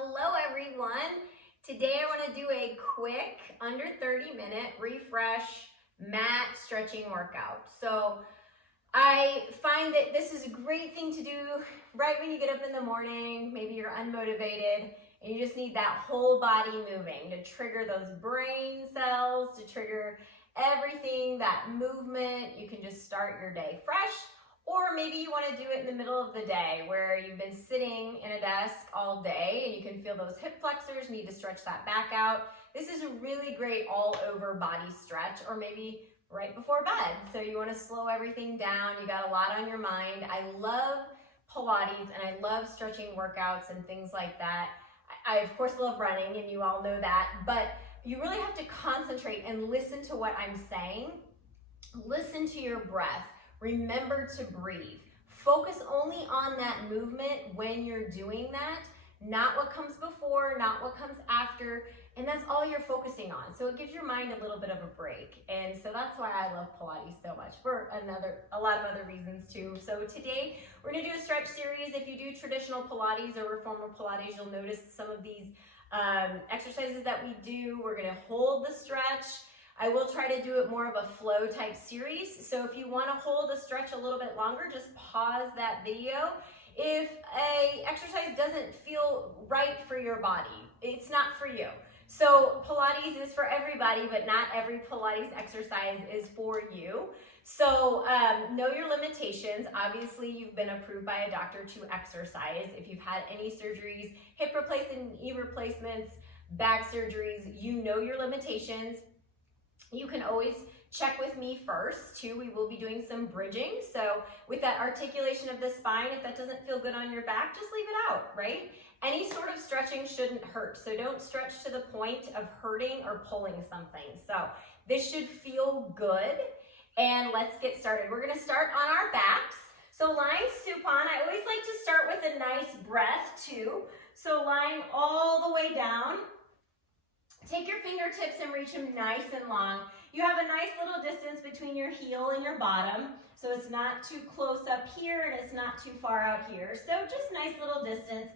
Hello everyone. Today I want to do a quick under 30-minute refresh mat stretching workout. So I find that this is a great thing to do right when you get up in the morning. Maybe you're unmotivated and you just need that whole body moving to trigger those brain cells, to trigger everything, that movement. You can just start your day fresh. Or maybe you want to do it in the middle of the day where you've been sitting in a desk all day and you can feel those hip flexors, need to stretch that back out. This is a really great all over body stretch, or maybe right before bed. So you want to slow everything down. You got a lot on your mind. I love Pilates and I love stretching workouts and things like that. I of course love running, and you all know that, but you really have to concentrate and listen to what I'm saying. Listen to your breath. Remember to breathe. Focus only on that movement when you're doing that, not what comes before, not what comes after, and that's all you're focusing on. So it gives your mind a little bit of a break. And so that's why I love Pilates so much, for a lot of other reasons too. So today we're gonna do a stretch series. If you do traditional Pilates or reformer Pilates, you'll notice some of these exercises that we do. We're gonna hold the stretch. I will try to do it more of a flow type series. So if you want to hold a stretch a little bit longer, just pause that video. If a exercise doesn't feel right for your body, it's not for you. So Pilates is for everybody, but not every Pilates exercise is for you. So know your limitations. Obviously, you've been approved by a doctor to exercise. If you've had any surgeries, hip replacement, knee replacements, back surgeries, you know your limitations. You can always check with me first too. We will be doing some bridging. So with that articulation of the spine, if that doesn't feel good on your back, just leave it out, right? Any sort of stretching shouldn't hurt. So don't stretch to the point of hurting or pulling something. So this should feel good. And let's get started. We're gonna start on our backs. So lying supine, I always like to start with a nice breath too. So lying all the way down. Take your fingertips and reach them nice and long. You have a nice little distance between your heel and your bottom, so it's not too close up here and it's not too far out here. So just nice little distance.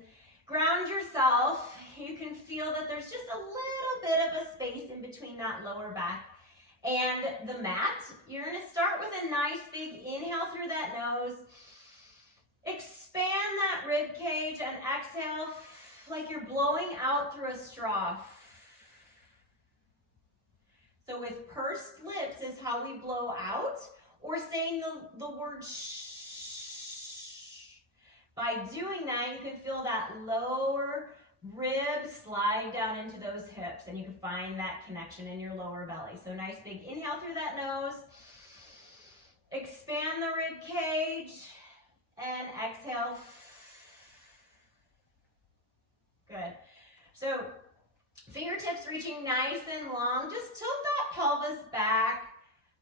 Ground yourself. You can feel that there's just a little bit of a space in between that lower back and the mat. You're going to start with a nice big inhale through that nose. Expand that rib cage and exhale like you're blowing out through a straw. So with pursed lips is how we blow out, or saying the word shh. By doing that, you can feel that lower rib slide down into those hips, and you can find that connection in your lower belly. So nice big inhale through that nose. Expand the rib cage and exhale. Good. So fingertips reaching nice and long. Just tilt that pelvis back,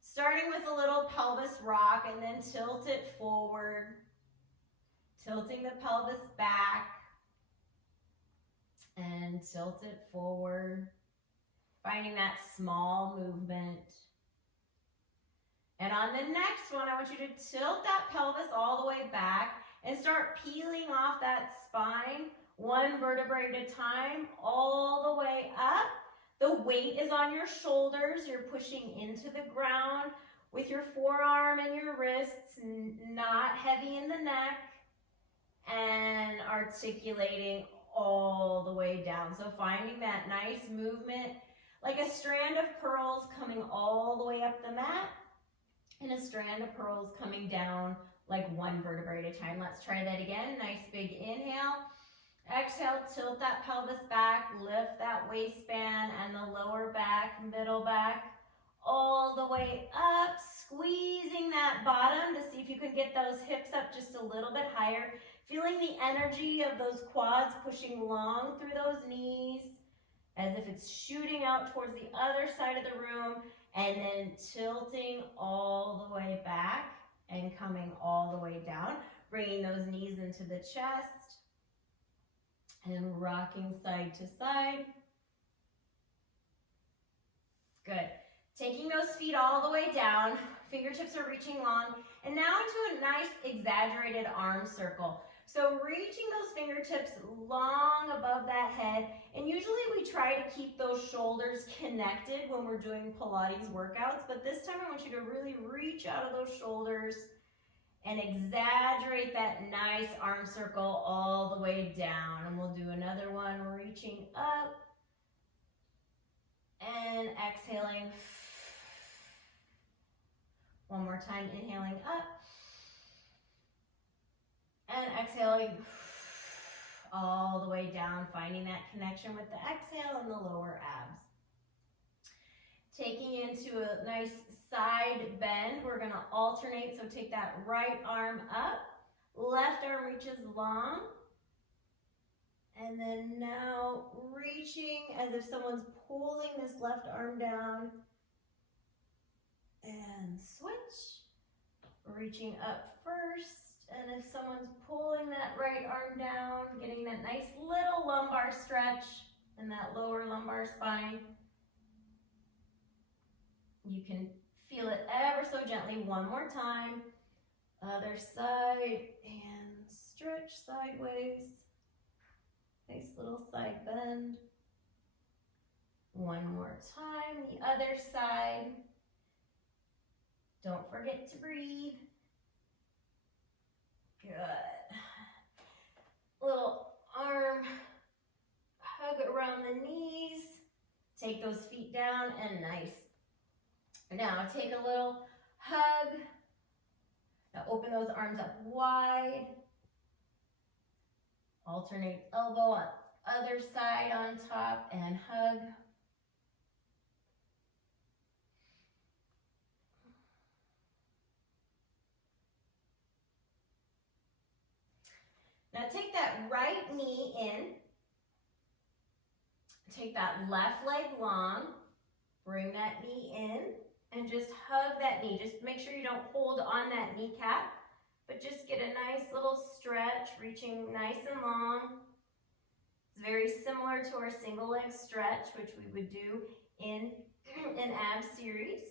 starting with a little pelvis rock, and then tilt it forward. Tilting the pelvis back and tilt it forward. Finding that small movement. And on the next one, I want you to tilt that pelvis all the way back and start peeling off that spine, one vertebrae at a time, all the way up. The weight is on your shoulders. You're pushing into the ground with your forearm and your wrists, not heavy in the neck, and articulating all the way down. So finding that nice movement, like a strand of pearls coming all the way up the mat, and a strand of pearls coming down like one vertebrae at a time. Let's try that again. Nice big inhale. Exhale, tilt that pelvis back, lift that waistband and the lower back, middle back, all the way up, squeezing that bottom to see if you can get those hips up just a little bit higher, feeling the energy of those quads pushing long through those knees as if it's shooting out towards the other side of the room, and then tilting all the way back and coming all the way down, bringing those knees into the chest, and rocking side to side. Good. Taking those feet all the way down, fingertips are reaching long, and now into a nice exaggerated arm circle. So reaching those fingertips long above that head, and usually we try to keep those shoulders connected when we're doing Pilates workouts, but this time I want you to really reach out of those shoulders and exaggerate that nice arm circle all the way down. And we'll do another one, reaching up and exhaling. One more time, inhaling up and exhaling all the way down, finding that connection with the exhale and the lower abs. Taking into a nice side bend, we're gonna alternate, so take that right arm up, left arm reaches long, and then now reaching as if someone's pulling this left arm down, and switch, reaching up first, and if someone's pulling that right arm down, getting that nice little lumbar stretch in that lower lumbar spine. You can feel it ever so gently. One more time. Other side, and stretch sideways. Nice little side bend. One more time, the other side. Don't forget to breathe. Good. Little arm hug around the knees. Take those feet down and nice. Now take a little hug. Now open those arms up wide. Alternate elbow on other side on top and hug. Now take that right knee in. Take that left leg long. Bring that knee in and just hug that knee. Just make sure you don't hold on that kneecap, but just get a nice little stretch, reaching nice and long. It's very similar to our single leg stretch, which we would do in an ab series.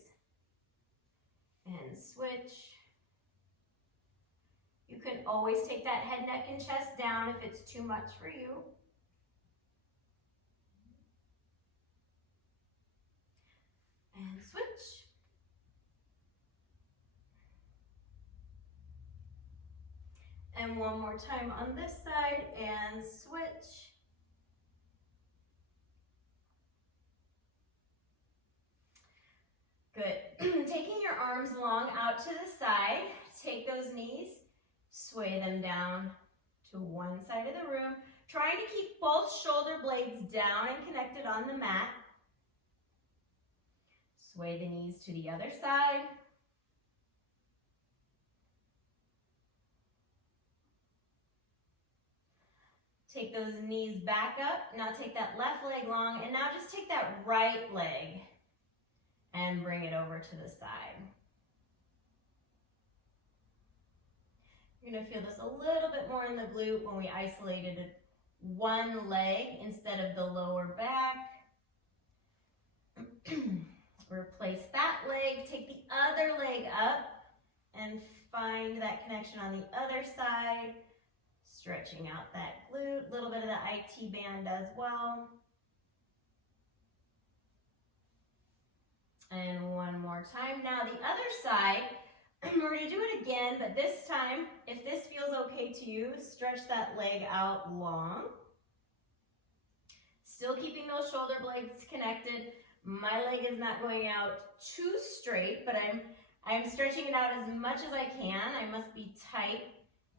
And switch. You can always take that head, neck, and chest down if it's too much for you. And switch. And one more time on this side and switch. Good. Taking your arms long out to the side, take those knees, sway them down to one side of the room, trying to keep both shoulder blades down and connected on the mat. Sway the knees to the other side. Take those knees back up. Now take that left leg long, and now just take that right leg and bring it over to the side. You're gonna feel this a little bit more in the glute when we isolated one leg instead of the lower back. Replace that leg, take the other leg up and find that connection on the other side. Stretching out that glute, a little bit of the IT band as well. And one more time. Now the other side, we're gonna do it again, but this time, if this feels okay to you, stretch that leg out long. Still keeping those shoulder blades connected. My leg is not going out too straight, but I'm stretching it out as much as I can. I must be tight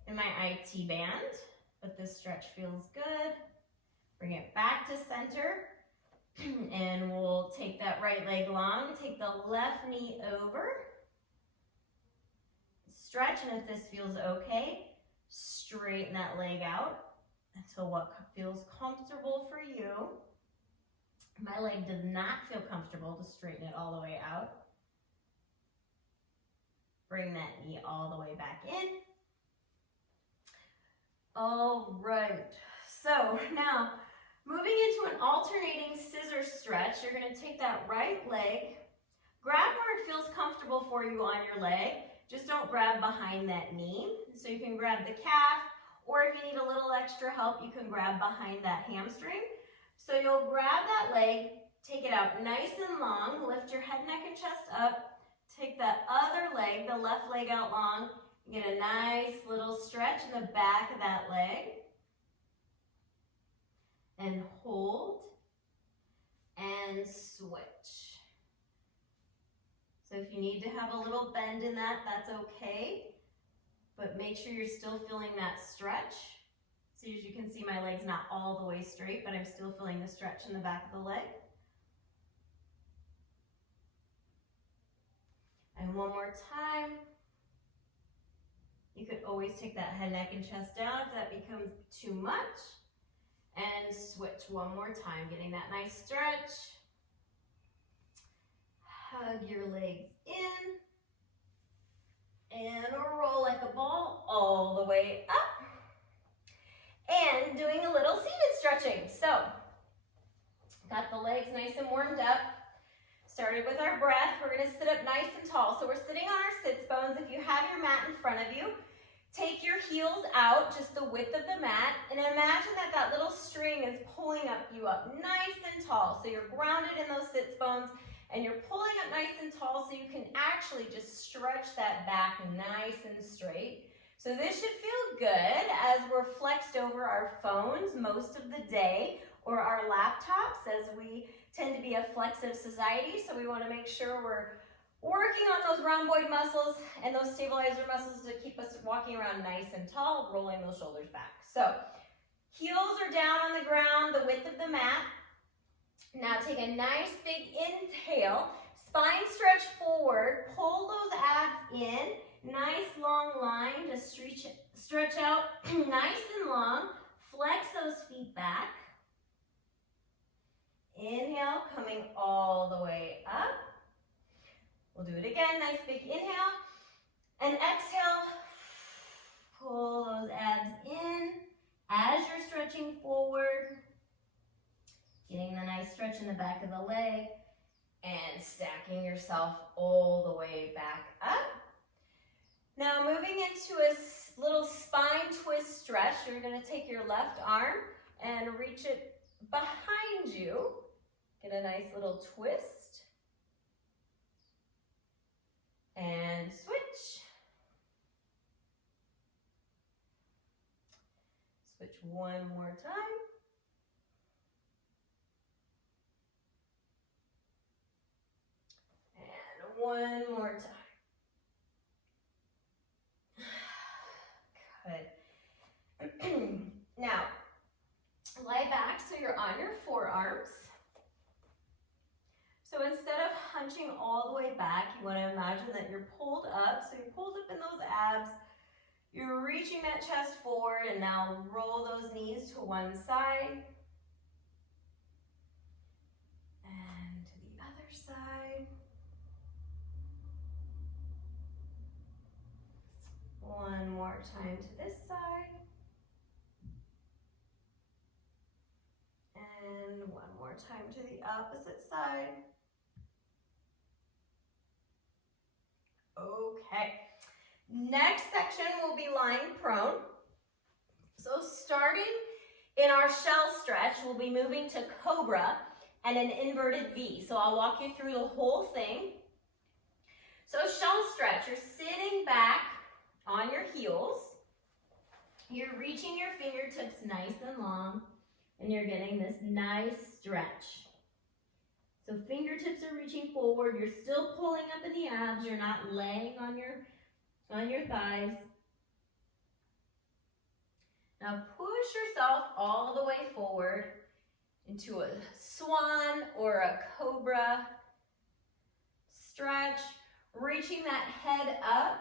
in my IT band, but this stretch feels good. Bring it back to center, and we'll take that right leg long, take the left knee over, stretch, and if this feels okay, straighten that leg out until what feels comfortable for you. My leg does not feel comfortable to straighten it all the way out. Bring that knee all the way back in. All right, so now moving into an alternating scissor stretch, you're gonna take that right leg, grab where it feels comfortable for you on your leg, just don't grab behind that knee. So you can grab the calf or if you need a little extra help, you can grab behind that hamstring. So you'll grab that leg, take it out nice and long, lift your head, neck, and chest up, take that other leg, the left leg out long, get a nice little stretch in the back of that leg, and hold, and switch. So if you need to have a little bend in that, that's okay, but make sure you're still feeling that stretch. So as you can see, my leg's not all the way straight, but I'm still feeling the stretch in the back of the leg. And one more time. You could always take that head, neck, and chest down if that becomes too much. And switch one more time, getting that nice stretch. Hug your legs in. And roll like a ball all the way up. And doing a little seated stretching. So, got the legs nice and warmed up. Started with our breath. We're going to sit up nice and tall. So we're sitting on our sits bones. If you have your mat in front of you, take your heels out, just the width of the mat, and imagine that that little string is pulling you up nice and tall. So you're grounded in those sits bones, and you're pulling up nice and tall so you can actually just stretch that back nice and straight. So this should feel good as we're flexed over our phones most of the day, or our laptops, as we tend to be a flexive society. So we want to make sure we're working on those rhomboid muscles and those stabilizer muscles to keep us walking around nice and tall, rolling those shoulders back. So heels are down on the ground, the width of the mat. Now take a nice big inhale, spine stretch forward, pull those abs in, nice long line, just stretch out nice and long, flex those feet back. Inhale, coming all the way up. We'll do it again, nice big inhale, and exhale, pull those abs in as you're stretching forward, getting the nice stretch in the back of the leg, and stacking yourself all the way back up. Now moving into a little spine twist stretch, you're going to take your left arm and reach it behind you, get a nice little twist. And switch. Switch one more time. And one more time. Good. Now, lie back so you're on your forearms. So instead of hunching all the way back, you want to imagine that you're pulled up. So you're pulled up in those abs. You're reaching that chest forward, and now roll those knees to one side. And to the other side. One more time to this side. And one more time to the opposite side. Okay, next section will be lying prone. So starting in our shell stretch, we'll be moving to cobra and an inverted V. So I'll walk you through the whole thing. So shell stretch, you're sitting back on your heels. You're reaching your fingertips nice and long, and you're getting this nice stretch. So fingertips are reaching forward. You're still pulling up in the abs. You're not laying on your thighs. Now push yourself all the way forward into a swan or a cobra stretch. Reaching that head up.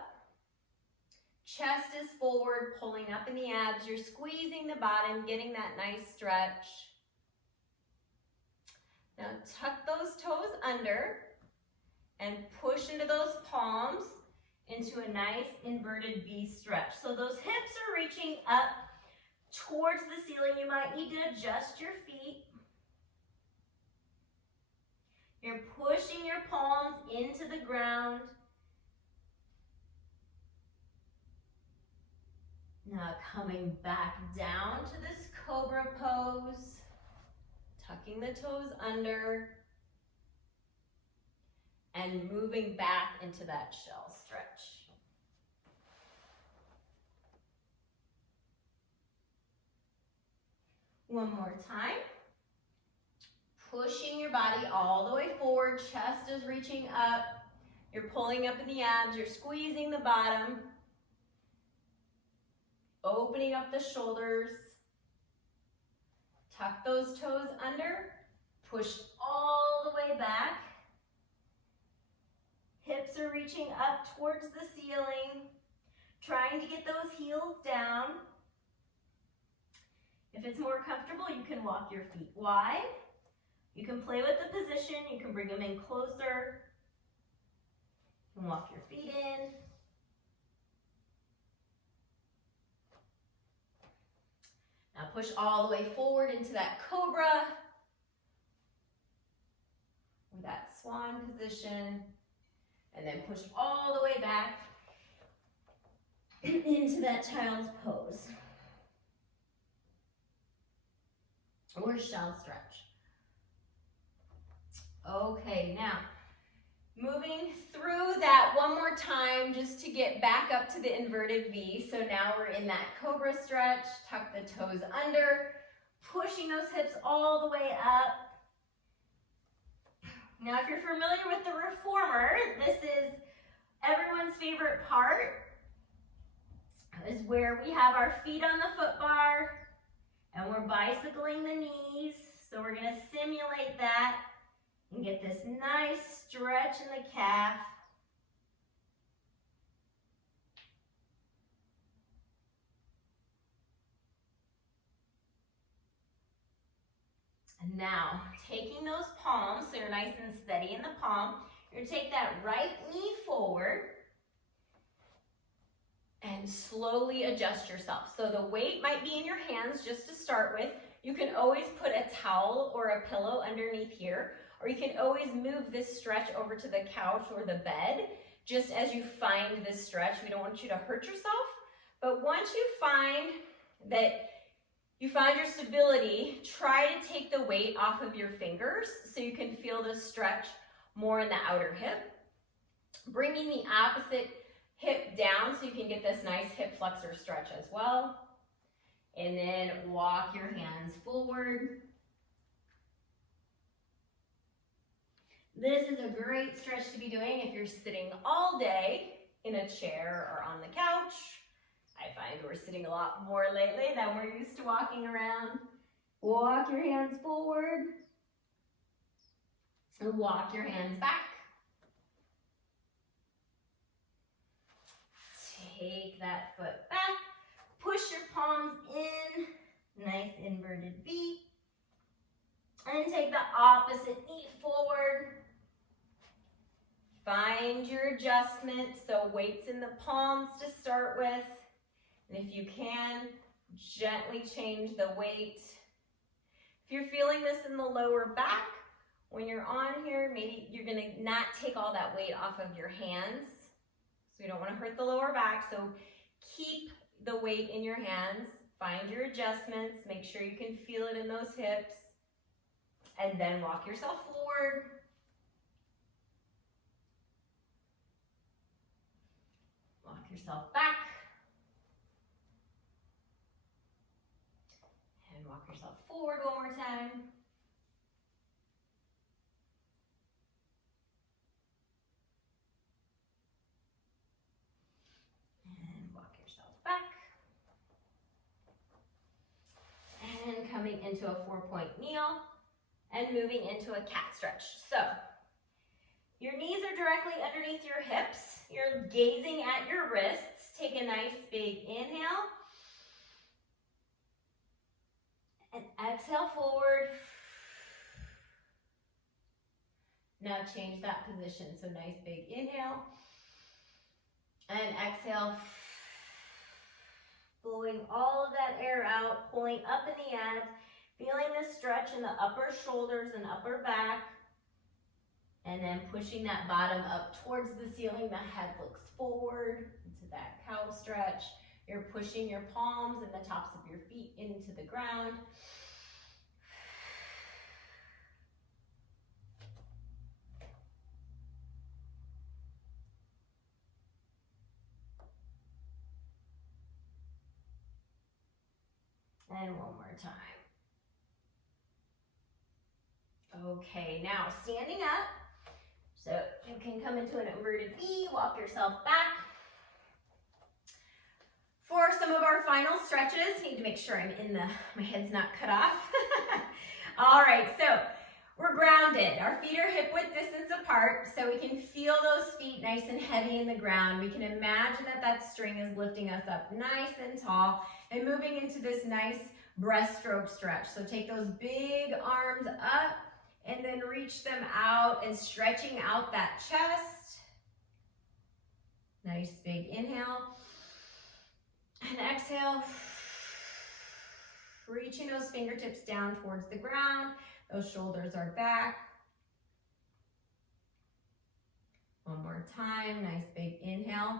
Chest is forward, pulling up in the abs. You're squeezing the bottom, getting that nice stretch. Now tuck those toes under and push into those palms into a nice inverted V stretch. So those hips are reaching up towards the ceiling. You might need to adjust your feet. You're pushing your palms into the ground. Now coming back down to this cobra pose, tucking the toes under, and moving back into that shell stretch. One more time. Pushing your body all the way forward, chest is reaching up. You're pulling up in the abs, you're squeezing the bottom. Opening up the shoulders. Tuck those toes under. Push all the way back. Hips are reaching up towards the ceiling. Trying to get those heels down. If it's more comfortable, you can walk your feet wide. You can play with the position. You can bring them in closer. You can walk your feet in. Now push all the way forward into that cobra or that swan position. And then push all the way back into that child's pose or shell stretch. Okay, now moving through that one more time just to get back up to the inverted V. So now we're in that cobra stretch, tuck the toes under, pushing those hips all the way up. Now if you're familiar with the reformer, this is everyone's favorite part, is where we have our feet on the foot bar and we're bicycling the knees. So we're gonna simulate that and get this nice stretch in the calf. And now, taking those palms, so you're nice and steady in the palm, you're gonna take that right knee forward and slowly adjust yourself. So the weight might be in your hands just to start with. You can always put a towel or a pillow underneath here, or you can always move this stretch over to the couch or the bed, just as you find this stretch. We don't want you to hurt yourself, but once you find that you find your stability, try to take the weight off of your fingers so you can feel the stretch more in the outer hip. Bringing the opposite hip down so you can get this nice hip flexor stretch as well. And then walk your hands forward. This is a great stretch to be doing if you're sitting all day in a chair or on the couch. I find we're sitting a lot more lately than we're used to walking around. Walk your hands forward and walk your hands back. Take that foot back. Push your palms in. Nice inverted V. And take the opposite knee forward. Find your adjustment. So weights in the palms to start with. And if you can, gently change the weight. If you're feeling this in the lower back, when you're on here, maybe you're gonna not take all that weight off of your hands. So you don't wanna hurt the lower back. So keep the weight in your hands. Find your adjustments. Make sure you can feel it in those hips. And then walk yourself forward. Walk yourself back. Walk yourself forward one more time. And walk yourself back. And coming into a 4-point kneel and moving into a cat stretch. So your knees are directly underneath your hips. You're gazing at your wrists. Take a nice big inhale. And exhale forward. Now change that position. So nice big inhale. And exhale. Blowing all of that air out, pulling up in the abs, feeling this stretch in the upper shoulders and upper back. And then pushing that bottom up towards the ceiling. The head looks forward into that cow stretch. You're pushing your palms and the tops of your feet into the ground. And one more time. Okay, now standing up. So you can come into an inverted V, walk yourself back. For some of our final stretches, need to make sure my head's not cut off. All right, so we're grounded. Our feet are hip width distance apart, so we can feel those feet nice and heavy in the ground. We can imagine that string is lifting us up nice and tall and moving into this nice breaststroke stretch. So take those big arms up and then reach them out and stretching out that chest. Nice big inhale. And exhale. Reaching those fingertips down towards the ground. Those shoulders are back. One more time. Nice big inhale.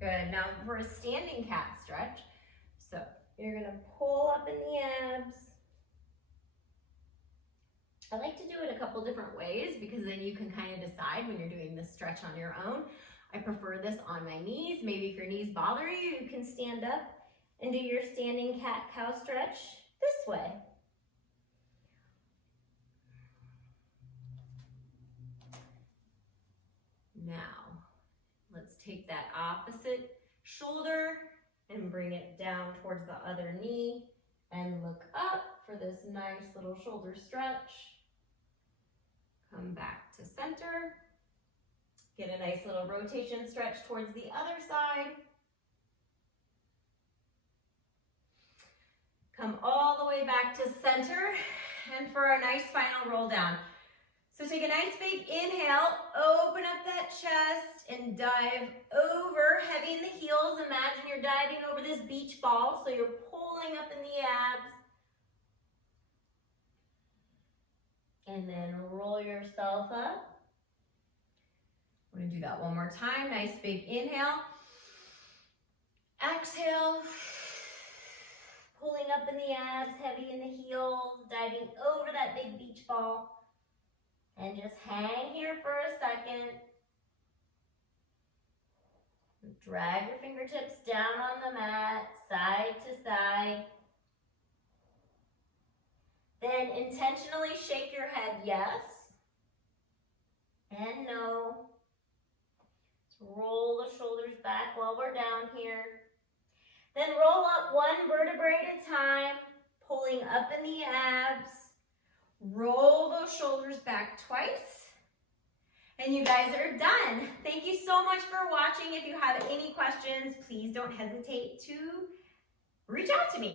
Good. Now for a standing cat stretch. So you're going to pull up in the abs. I like to do it a couple different ways because then you can kind of decide when you're doing this stretch on your own. I prefer this on my knees. Maybe if your knees bother you, you can stand up and do your standing cat-cow stretch this way. Now, let's take that opposite shoulder and bring it down towards the other knee and look up for this nice little shoulder stretch. Come back to center. Get a nice little rotation stretch towards the other side. Come all the way back to center and for a nice final roll down. So take a nice big inhale, open up that chest and dive over, heavy in the heels. Imagine you're diving over this beach ball, so you're pulling up in the abs. And then roll yourself up. We're gonna do that one more time. Nice big inhale. Exhale. Pulling up in the abs, heavy in the heels, diving over that big beach ball. And just hang here for a second. Drag your fingertips down on the mat, side to side. Then intentionally shake your head yes and no. Roll the shoulders back while we're down here. Then roll up one vertebrae at a time, pulling up in the abs. Roll those shoulders back twice. And you guys are done. Thank you so much for watching. If you have any questions, please don't hesitate to reach out to me.